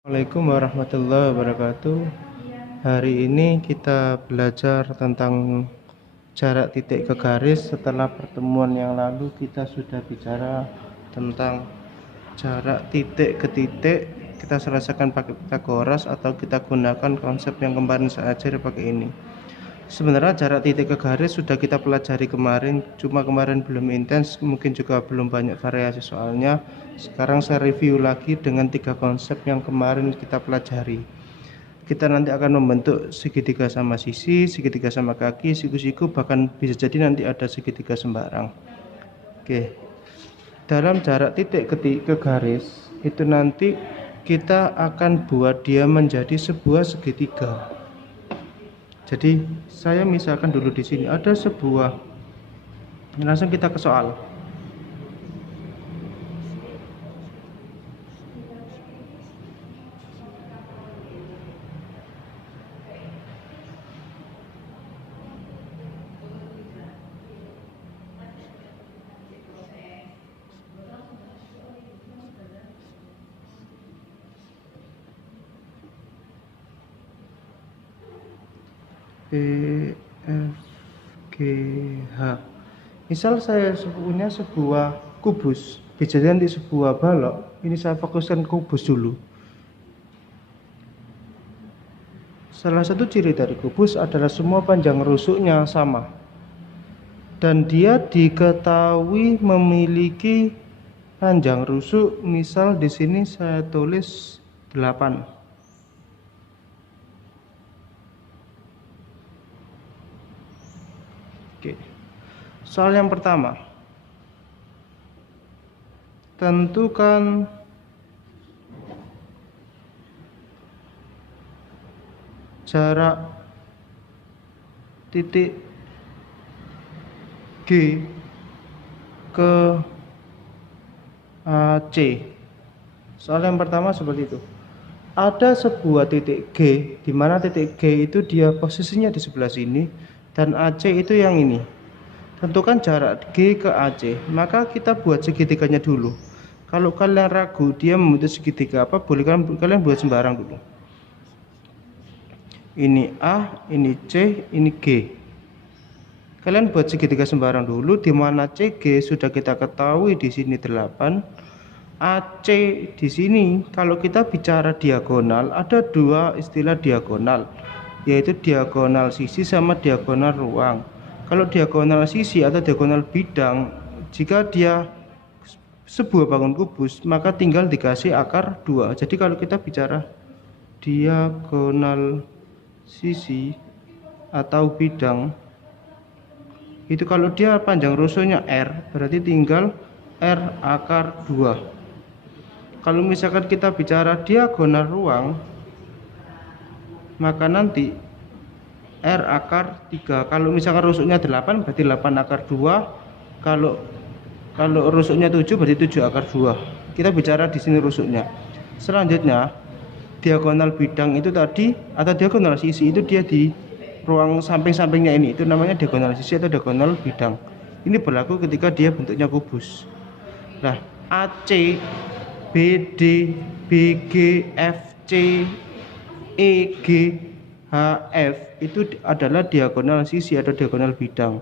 Assalamualaikum warahmatullahi wabarakatuh. Hari ini kita belajar tentang jarak titik ke garis. Setelah pertemuan yang lalu kita sudah bicara tentang jarak titik ke titik. Kita selesaikan pakai Pythagoras atau kita gunakan konsep yang kemarin saya ajari pakai ini. Sebenarnya jarak titik ke garis sudah kita pelajari kemarin, cuma kemarin belum intens, mungkin juga belum banyak variasi soalnya. Sekarang saya review lagi dengan 3 konsep yang kemarin kita pelajari. Kita nanti akan membentuk segitiga sama sisi, segitiga sama kaki, siku-siku, bahkan bisa jadi nanti ada segitiga sembarang. Oke, dalam jarak titik ke garis itu nanti kita akan buat dia menjadi sebuah segitiga. Jadi saya misalkan dulu di sini ada sebuah, langsung kita ke soal. B, F, G, H. Misal saya punya sebuah kubus, bisa nanti sebuah balok. Ini saya fokuskan kubus dulu. Salah satu ciri dari kubus adalah semua panjang rusuknya sama. Dan dia diketahui memiliki panjang rusuk, misal di sini saya tulis 8. Oke. Soal yang pertama. Tentukan jarak titik G ke AC. Soal yang pertama seperti itu. Ada sebuah titik G, di mana titik G itu dia posisinya di sebelah sini, dan AC itu yang ini. Tentukan jarak G ke AC. Maka kita buat segitiganya dulu. Kalau kalian ragu dia membentuk segitiga apa, boleh kalian buat sembarang dulu. Ini A, ini C, ini G. Kalian buat segitiga sembarang dulu, di mana CG sudah kita ketahui di sini 8. AC di sini, kalau kita bicara diagonal, ada dua istilah diagonal, yaitu diagonal sisi sama diagonal ruang. Kalau diagonal sisi atau diagonal bidang, jika dia sebuah bangun kubus, maka tinggal dikasih akar 2. Jadi kalau kita bicara diagonal sisi atau bidang, itu kalau dia panjang rusuknya R, berarti tinggal R akar 2. Kalau misalkan kita bicara diagonal ruang, maka nanti R akar 3. Kalau misalkan rusuknya 8, berarti 8 akar 2. Kalau rusuknya 7, berarti 7 akar 2. Kita bicara di sini rusuknya. Selanjutnya, diagonal bidang itu tadi, atau diagonal sisi itu dia di ruang samping-sampingnya ini. Itu namanya diagonal sisi atau diagonal bidang. Ini berlaku ketika dia bentuknya kubus. Nah, AC, BD, BG, FC, EG, HF itu adalah diagonal sisi atau diagonal bidang.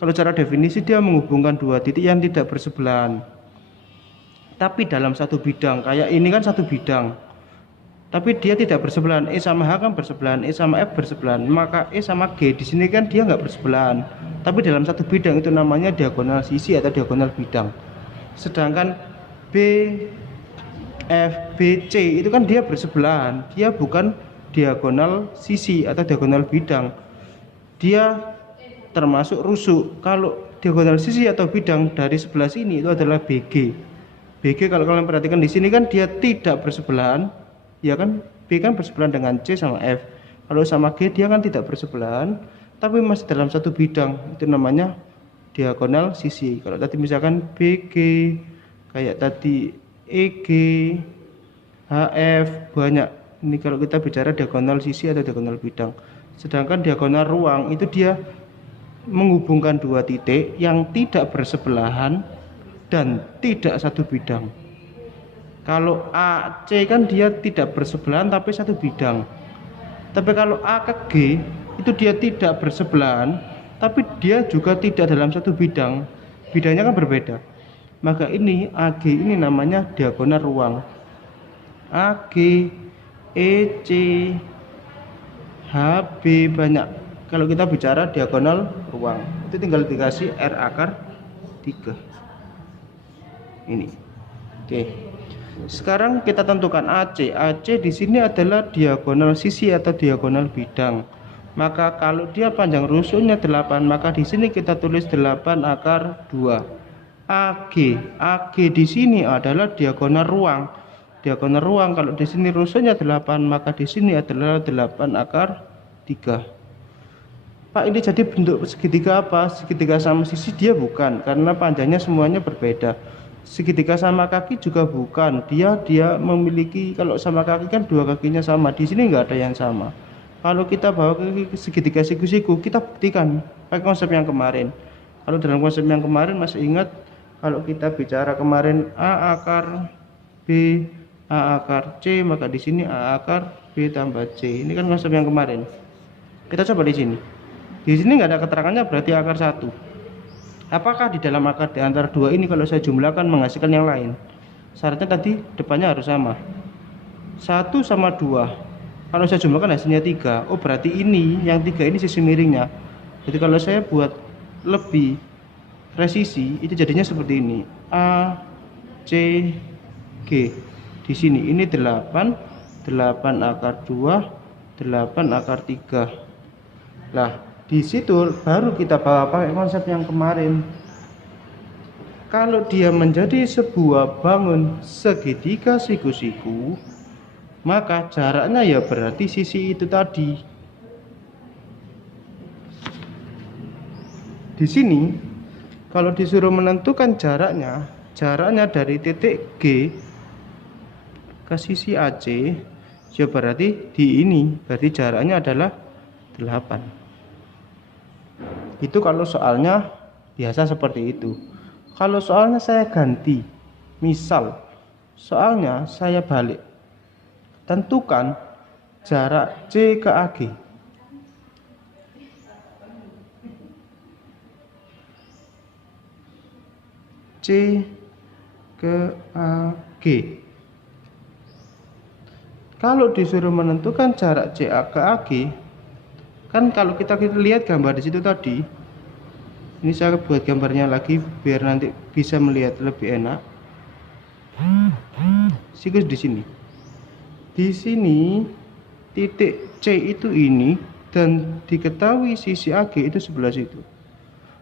Kalau secara definisi dia menghubungkan dua titik yang tidak bersebelahan, tapi dalam satu bidang. Kayak ini kan satu bidang, tapi dia tidak bersebelahan. E sama H kan bersebelahan, E sama F bersebelahan. Maka E sama G di sini kan dia nggak bersebelahan, tapi dalam satu bidang, itu namanya diagonal sisi atau diagonal bidang. Sedangkan B, F, B, C itu kan dia bersebelahan, dia bukan diagonal sisi atau diagonal bidang, dia termasuk rusuk. Kalau diagonal sisi atau bidang dari sebelah sini itu adalah BG. BG kalau kalian perhatikan di sini kan dia tidak bersebelahan, ya kan? B kan bersebelahan dengan C sama F. Kalau sama G dia kan tidak bersebelahan, tapi masih dalam satu bidang, itu namanya diagonal sisi. Kalau tadi misalkan BG, kayak tadi EG, HF, banyak. Ini kalau kita bicara diagonal sisi atau diagonal bidang. Sedangkan diagonal ruang itu dia menghubungkan dua titik yang tidak bersebelahan dan tidak satu bidang. Kalau AC kan dia tidak bersebelahan tapi satu bidang. Tapi kalau A ke G itu dia tidak bersebelahan tapi dia juga tidak dalam satu bidang. Bidangnya kan berbeda. Maka ini AG ini namanya diagonal ruang. AG, EC, HB banyak. Kalau kita bicara diagonal ruang, itu tinggal dikasih R akar 3. Ini. Oke. Sekarang kita tentukan AC. AC di sini adalah diagonal sisi atau diagonal bidang. Maka kalau dia panjang rusuknya 8, maka di sini kita tulis 8 akar 2. AG. AG di sini adalah diagonal ruang. Diagonal ruang kalau di sini rusuknya 8, maka di sini adalah 8 akar 3. Pak, ini jadi bentuk segitiga apa? Segitiga sama sisi dia bukan, karena panjangnya semuanya berbeda. Segitiga sama kaki juga bukan, dia memiliki, kalau sama kaki kan dua kakinya sama, di sini nggak ada yang sama. Kalau kita bawa ke segitiga siku-siku, kita buktikan pakai konsep yang kemarin. Kalau dalam konsep yang kemarin masih ingat, kalau kita bicara kemarin A akar B, A akar C, maka di sini A akar B tambah C. Ini kan konsep yang kemarin. Kita coba di sini. Di sini nggak ada keterangannya, berarti akar 1. Apakah di dalam akar di antara dua ini kalau saya jumlahkan menghasilkan yang lain? Syaratnya tadi depannya harus sama. 1 sama 2. Kalau saya jumlahkan hasilnya 3. Oh, berarti ini yang 3 ini sisi miringnya. Jadi kalau saya buat lebih presisi, itu jadinya seperti ini. A, C, G. Di sini ini 8, 8 akar 2, 8 akar 3. Lah, di situ baru kita bawa pakai konsep yang kemarin. Kalau dia menjadi sebuah bangun segitiga siku-siku, maka jaraknya ya berarti sisi itu tadi. Di sini kalau disuruh menentukan jaraknya dari titik G ke sisi AC, ya berarti di ini, berarti jaraknya adalah 8. Itu kalau soalnya biasa seperti itu. Kalau soalnya saya ganti, misal soalnya saya balik, tentukan jarak C ke AG. C ke AG. Kalau disuruh menentukan jarak CA ke AG, kan kalau kita lihat gambar di situ tadi, ini saya buat gambarnya lagi biar nanti bisa melihat lebih enak. Sikus di sini. Di sini titik C itu ini dan diketahui sisi AG itu sebelah situ.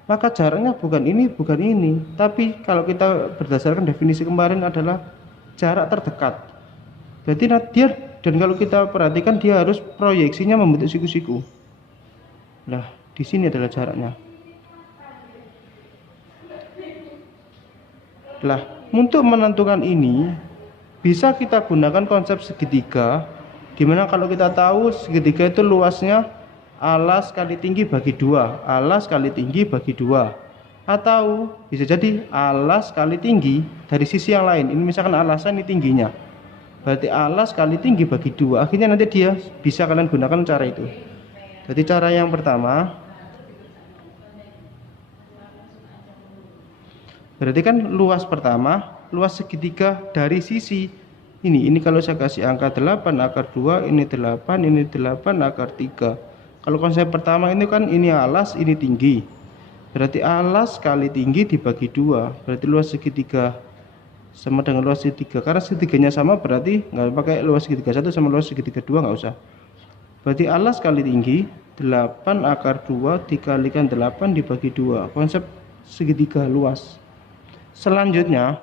Maka jaraknya bukan ini, tapi kalau kita berdasarkan definisi kemarin adalah jarak terdekat. Berarti dia, dan kalau kita perhatikan dia harus proyeksinya membentuk siku-siku. Nah, di sini adalah jaraknya. Nah, untuk menentukan ini bisa kita gunakan konsep segitiga, dimana kalau kita tahu segitiga itu luasnya alas kali tinggi bagi 2, alas kali tinggi bagi 2, atau bisa jadi alas kali tinggi dari sisi yang lain. Ini misalkan alasnya ini tingginya, berarti alas kali tinggi bagi 2. Akhirnya nanti dia bisa kalian gunakan cara itu. Jadi cara yang pertama, berarti kan luas pertama, luas segitiga dari sisi ini. Ini kalau saya kasih angka 8 akar 2, ini 8, ini 8 akar 3. Kalau konsep pertama ini kan ini alas, ini tinggi. Berarti alas kali tinggi dibagi 2, berarti luas segitiga sama dengan luas segitiga. Karena segitiganya sama berarti nggak pakai luas segitiga 1 sama luas segitiga 2, nggak usah. Berarti alas kali tinggi 8 akar 2 dikalikan 8 dibagi 2. Konsep segitiga luas. Selanjutnya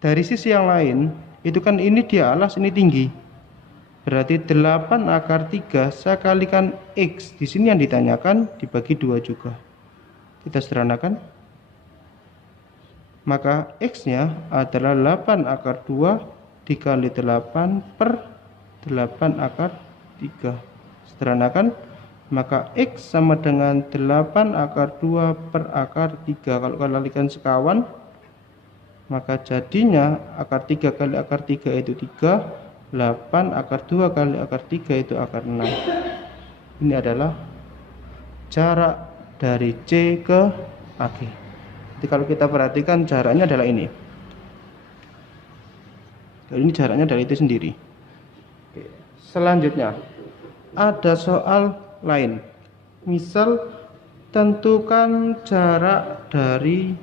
dari sisi yang lain itu kan ini dia alas, ini tinggi. Berarti 8 akar 3 saya kalikan X. Di sini yang ditanyakan dibagi 2 juga. Kita sederhanakan. Maka X-nya adalah 8 akar 2 dikali 8 per 8 akar 3. Sederhanakan, maka X sama dengan 8 akar 2 per akar 3. Kalau kalian sekawan, Maka jadinya akar 3 kali akar 3 itu 3, 8 akar 2 kali akar 3 itu akar 6. Ini adalah jarak dari C ke AG. Jadi kalau kita perhatikan jaraknya adalah ini. Ini jaraknya dari itu sendiri. Selanjutnya ada soal lain. Misal tentukan jarak dari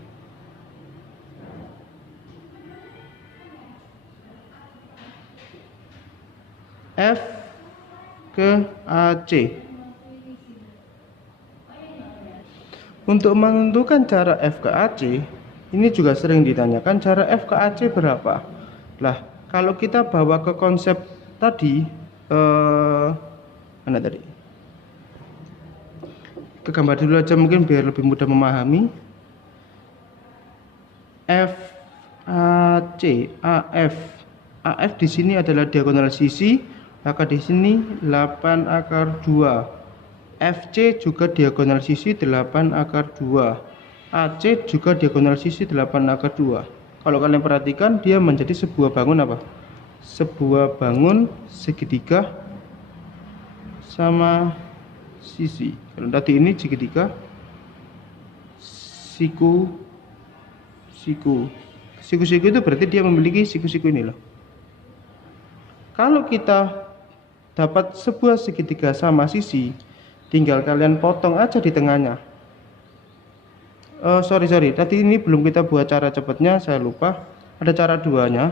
F ke AC. Untuk menentukan jarak F ke AC, ini juga sering ditanyakan jarak F ke AC berapa. Lah, kalau kita bawa ke konsep tadi, mana tadi? Ke gambar dulu aja mungkin biar lebih mudah memahami. F AC, AF di sini adalah diagonal sisi, maka di sini 8 akar 2. FC juga diagonal sisi 8 akar 2. AC juga diagonal sisi 8 akar 2. Kalau kalian perhatikan, dia menjadi sebuah bangun apa? Sebuah bangun segitiga sama sisi. Kalau tadi ini segitiga siku itu berarti dia memiliki siku-siku ini loh. Kalau kita dapat sebuah segitiga sama sisi, tinggal kalian potong aja di tengahnya. Sorry, tadi ini belum kita buat cara cepatnya, saya lupa. Ada cara keduanya.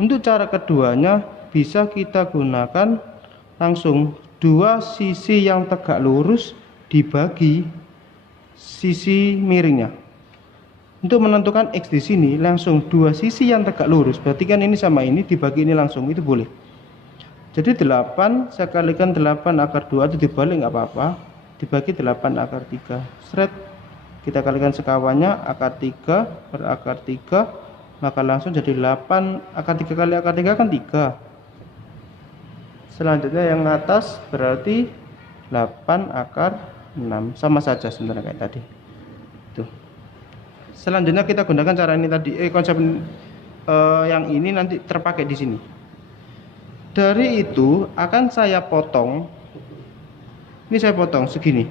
Untuk cara keduanya bisa kita gunakan langsung dua sisi yang tegak lurus dibagi sisi miringnya. Untuk menentukan X di sini langsung dua sisi yang tegak lurus, berarti kan ini sama ini dibagi ini langsung, itu boleh. Jadi 8 saya kalikan 8 akar 2 itu dibalik nggak apa-apa, dibagi 8 akar 3 seret, kita kalikan sekawannya akar 3 per akar 3, maka langsung jadi 8 akar 3 kali akar 3 kan 3. Selanjutnya yang atas berarti 8 akar 6, sama saja sebenarnya kayak tadi. Tuh. Selanjutnya kita gunakan cara ini tadi, konsep yang ini nanti terpakai di sini. Dari itu akan saya potong. Ini saya potong segini.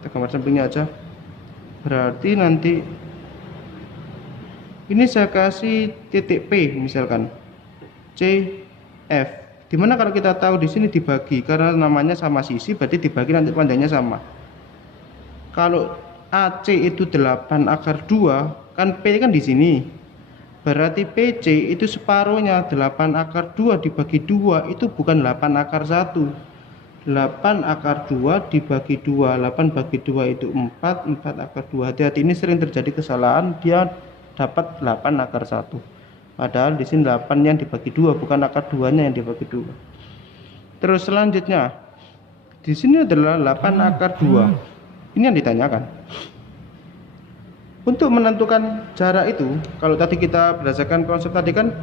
Kita gambar sampingnya aja. Berarti nanti ini saya kasih titik P misalkan C F. Dimana kalau kita tahu di sini dibagi karena namanya sama sisi, berarti dibagi nanti panjangnya sama. Kalau AC itu 8 akar 2, kan P kan di sini. Berarti PC itu separuhnya 8 akar 2 dibagi 2 itu bukan 8 akar 1. 8 akar 2 dibagi 2, 8 bagi 2 itu 4, 4 akar 2. Hati-hati, ini sering terjadi kesalahan, dia dapat 8 akar 1. Padahal di sini 8 yang dibagi 2, bukan akar 2-nya yang dibagi 2. Terus selanjutnya di sini adalah 8 akar 2. Ini yang ditanyakan. Untuk menentukan jarak itu, kalau tadi kita berdasarkan konsep tadi kan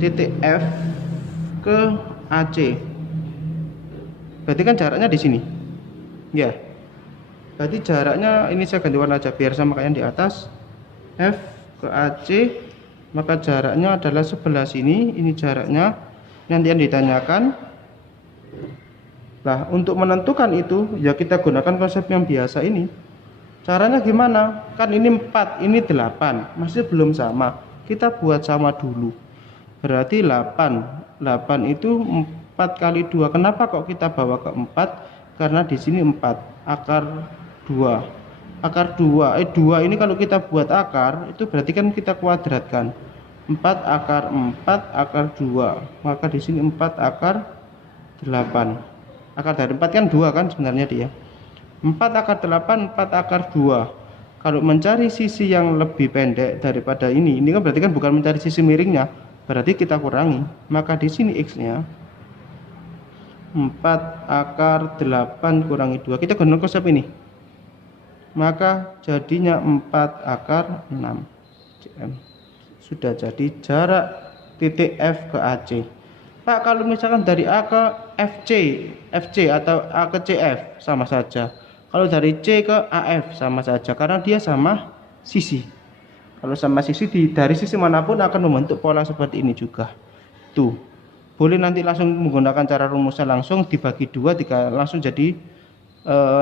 titik F ke AC, berarti kan jaraknya di sini, ya. Berarti jaraknya ini saya ganti warna aja biar sama kayak yang di atas. F ke AC, maka jaraknya adalah sebelah sini. Ini jaraknya. Nanti yang ditanyakan. Nah, untuk menentukan itu ya kita gunakan konsep yang biasa ini. Caranya gimana? Kan ini 4, ini 8, masih belum sama. Kita buat sama dulu. Berarti 8 itu 4 kali 2. Kenapa kok kita bawa ke 4? Karena di sini 4 akar 2. Akar 2, 2 ini kalau kita buat akar, itu berarti kan kita kuadratkan. 4 akar 4 akar 2. Maka di sini 4 akar 8. Akar dari 4 kan 2 kan sebenarnya dia. 4 akar 8, 4 akar 2. Kalau mencari sisi yang lebih pendek daripada ini kan berarti kan bukan mencari sisi miringnya, berarti kita kurangi. Maka di sini X-nya 4 akar 8 kurangi 2. Kita gunakan konsep ini. Maka jadinya 4 akar 6 cm. Sudah jadi jarak titik F ke AC. Pak, kalau misalkan dari A ke FC atau A ke CF sama saja. Kalau dari C ke AF sama saja karena dia sama sisi. Kalau sama sisi dari sisi manapun akan membentuk pola seperti ini juga. Tuh. Boleh nanti langsung menggunakan cara rumusnya langsung dibagi 2 langsung jadi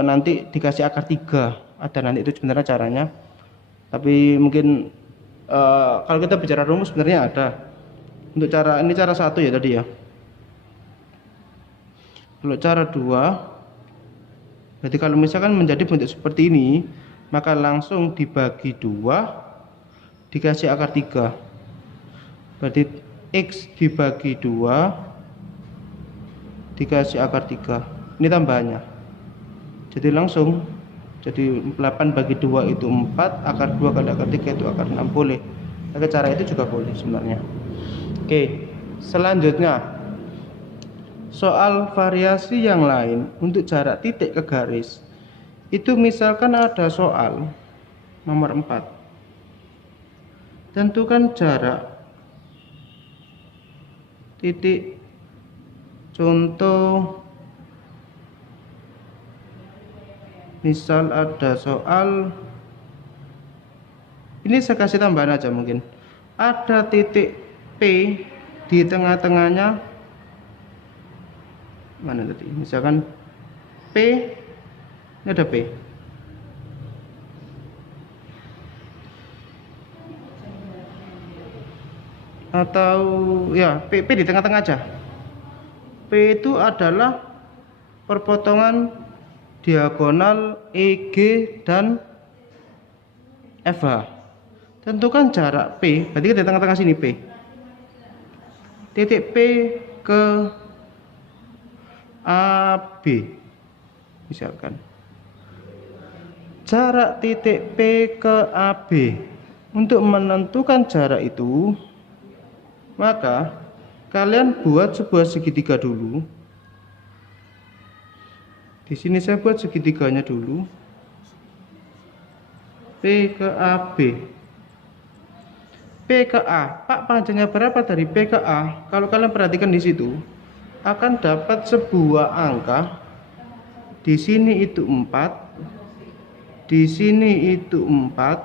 nanti dikasih akar 3. Ada nanti itu sebenarnya caranya. Tapi mungkin kalau kita bicara rumus sebenarnya ada. Untuk cara ini cara 1 ya tadi ya. Kalau cara 2 berarti kalau misalkan menjadi bentuk seperti ini, maka langsung dibagi 2 dikasih akar 3. Berarti X dibagi 2 dikasih akar 3. Ini tambahannya. Jadi langsung jadi 8 bagi 2 itu 4, akar 2 kali akar 3 itu akar 6. Boleh. Pakai cara itu juga boleh sebenarnya. Oke, selanjutnya soal variasi yang lain untuk jarak titik ke garis. Itu misalkan ada soal nomor 4. Tentukan jarak titik. Contoh misal ada soal ini saya kasih tambahan aja mungkin. Ada titik P di tengah-tengahnya. Mana tadi? Misalkan P, ini ada P. Atau ya P di tengah-tengah aja. P itu adalah perpotongan diagonal EG dan FH. Tentukan jarak P, berarti di tengah-tengah sini P. Titik P ke AB misalkan. Jarak titik P ke AB. Untuk menentukan jarak itu, maka kalian buat sebuah segitiga dulu. Di sini saya buat segitiganya dulu. P ke AB. P ke A. Pak, panjangnya berapa dari P ke A? Kalau kalian perhatikan di situ, akan dapat sebuah angka. Di sini itu 4, di sini itu 4,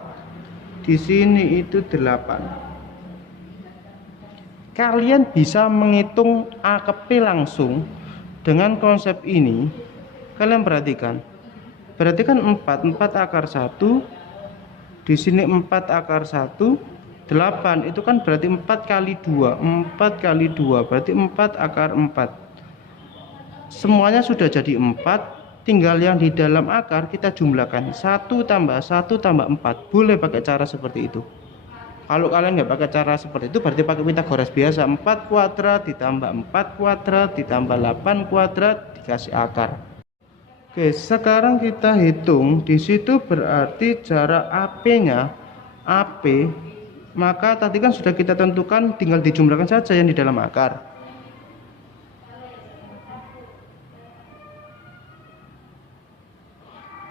di sini itu 8. Kalian bisa menghitung A ke P langsung dengan konsep ini. Kalian perhatikan 4 akar 1, di sini 4 akar 1, 8 itu kan berarti 4 kali 2, 4 kali 2 berarti 4 akar 4. Semuanya sudah jadi 4, tinggal yang di dalam akar kita jumlahkan 1 tambah 1 tambah 4. Boleh pakai cara seperti itu. Kalau kalian nggak pakai cara seperti itu berarti pakai Pitagoras biasa. 4 kuadrat ditambah 4 kuadrat ditambah 8 kuadrat dikasih akar. Oke, sekarang kita hitung. Di situ berarti jarak AP-nya AP, maka tadi kan sudah kita tentukan, tinggal dijumlahkan saja yang di dalam akar.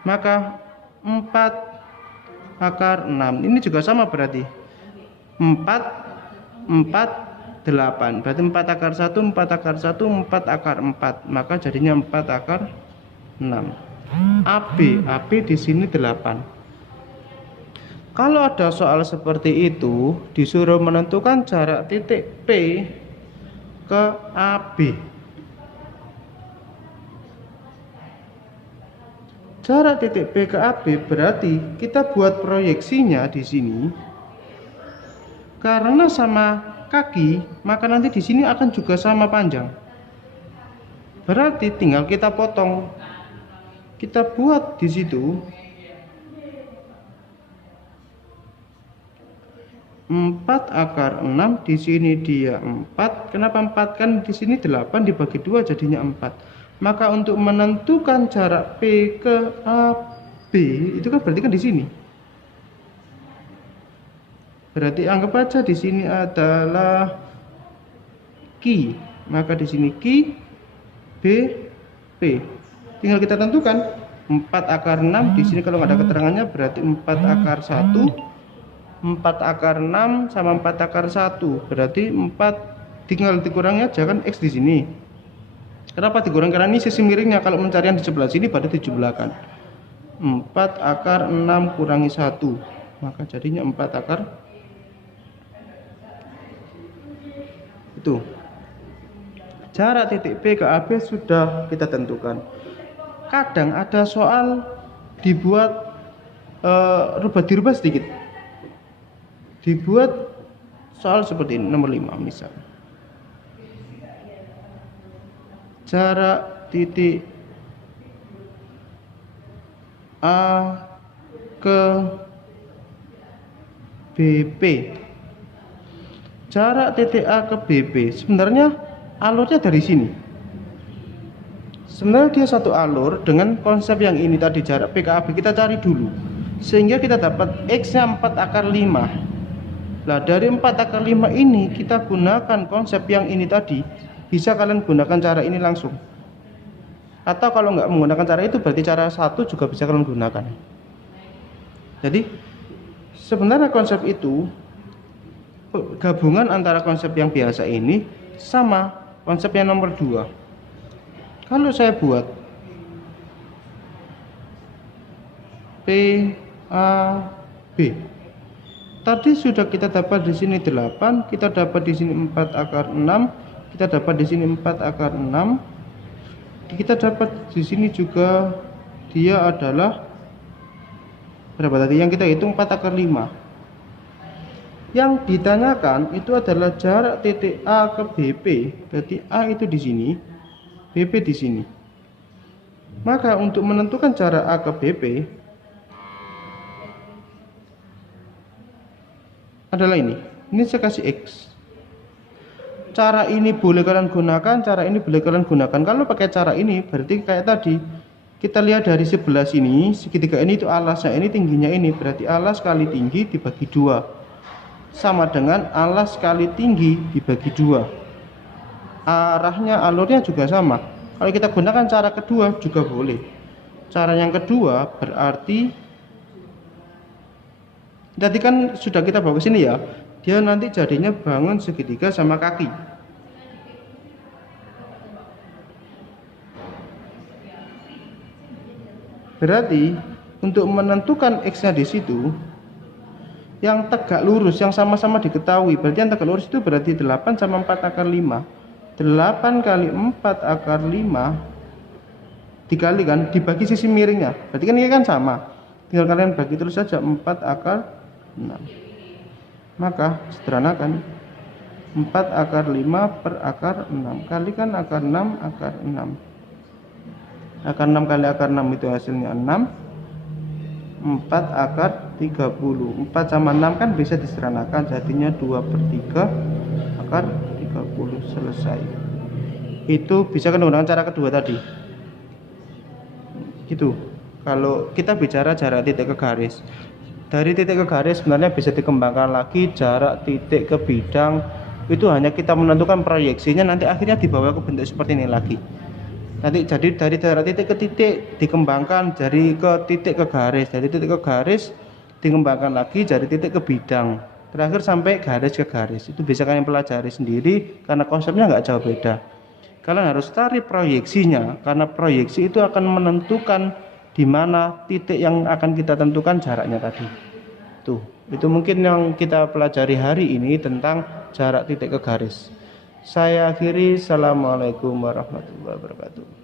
Maka 4 akar 6 ini juga sama berarti 4 8 berarti 4 akar 1 4 akar 1 4 akar 4, maka jadinya 4 akar 6. AB di sini 8. Kalau ada soal seperti itu disuruh menentukan jarak titik P ke AB. Jarak titik P ke AB berarti kita buat proyeksinya di sini. Karena sama kaki, maka nanti di sini akan juga sama panjang. Berarti tinggal kita potong. Kita buat di situ 4 akar 6, di sini dia 4. Kenapa 4? Kan di sini 8 dibagi 2 jadinya 4. Maka untuk menentukan jarak P ke AB itu kan berarti kan di sini. Berarti anggap aja di sini adalah Q. Maka di sini Q B P. Tinggal kita tentukan 4 akar 6, di sini kalau nggak ada keterangannya berarti 4 akar 1, 4 akar 6 sama 4 akar 1, berarti 4 tinggal dikurangi aja kan X di sini. Kenapa dikurang? Karena ini sisi miringnya, kalau mencari yang di sebelah sini baru dijumlahkan. 4 akar 6 kurangi 1, maka jadinya 4 akar itu. Jarak titik P ke AB sudah kita tentukan. Kadang ada soal dibuat dirubah sedikit, dibuat soal seperti ini, nomor 5 misal. Jarak titik A ke BP. Jarak titik A ke BP sebenarnya alurnya dari sini. Sebenarnya dia satu alur dengan konsep yang ini tadi, jarak PKB kita cari dulu. Sehingga kita dapat X-nya 4 akar 5. Nah, dari 4 akar 5 ini kita gunakan konsep yang ini tadi. Bisa kalian gunakan cara ini langsung. Atau kalau nggak menggunakan cara itu, berarti cara satu juga bisa kalian gunakan. Jadi, sebenarnya konsep itu gabungan antara konsep yang biasa ini sama konsep yang nomor 2. Kalau saya buat P A B, tadi sudah kita dapat di sini 8, kita dapat di sini 4 akar 6, kita dapat di sini 4 akar 6, kita dapat di sini juga dia adalah berapa tadi yang kita hitung, 4 akar 5. Yang ditanyakan itu adalah jarak titik A ke BP, berarti A itu di sini, BP di sini. Maka untuk menentukan jarak A ke BP adalah ini. Ini saya kasih X. Cara ini boleh kalian gunakan, cara ini boleh kalian gunakan. Kalau pakai cara ini berarti kayak tadi. Kita lihat dari sebelah sini, segitiga ini itu alasnya, ini tingginya ini, berarti alas kali tinggi dibagi 2. Sama dengan alas kali tinggi dibagi 2. Arahnya, alurnya juga sama. Kalau kita gunakan cara kedua juga boleh. Cara yang kedua berarti tadi kan sudah kita bawa ke sini ya. Dia nanti jadinya bangun segitiga sama kaki. Berarti untuk menentukan X-nya di situ, yang tegak lurus, yang sama-sama diketahui, berarti yang tegak lurus itu berarti 8 sama 4 akar 5. 8 kali 4 akar 5 dikalikan dibagi sisi miringnya, berarti kan ini kan sama, tinggal kalian bagi terus saja 4 akar 6. Maka sederhanakan 4 akar 5 per akar 6 kalikan akar 6 akar 6. Akar 6 kali akar 6 itu hasilnya 6. 4 akar 30. 4 sama 6 kan bisa disederhanakan, jadinya 2/3 akar 30. Selesai. Itu bisa kan menggunakan cara kedua tadi. Gitu. Kalau kita bicara jarak titik ke garis, dari titik ke garis sebenarnya bisa dikembangkan lagi. Jarak titik ke bidang itu hanya kita menentukan proyeksinya, nanti akhirnya dibawa ke bentuk seperti ini lagi. Nanti jadi dari jarak titik ke titik dikembangkan, dari ke titik ke garis, dari titik ke garis dikembangkan lagi, dari titik ke bidang, terakhir sampai garis ke garis. Itu bisa kalian pelajari sendiri karena konsepnya nggak jauh beda. Kalian harus cari proyeksinya, karena proyeksi itu akan menentukan di mana titik yang akan kita tentukan jaraknya tadi. Tuh, itu mungkin yang kita pelajari hari ini tentang jarak titik ke garis. Saya akhiri. Assalamualaikum warahmatullahi wabarakatuh.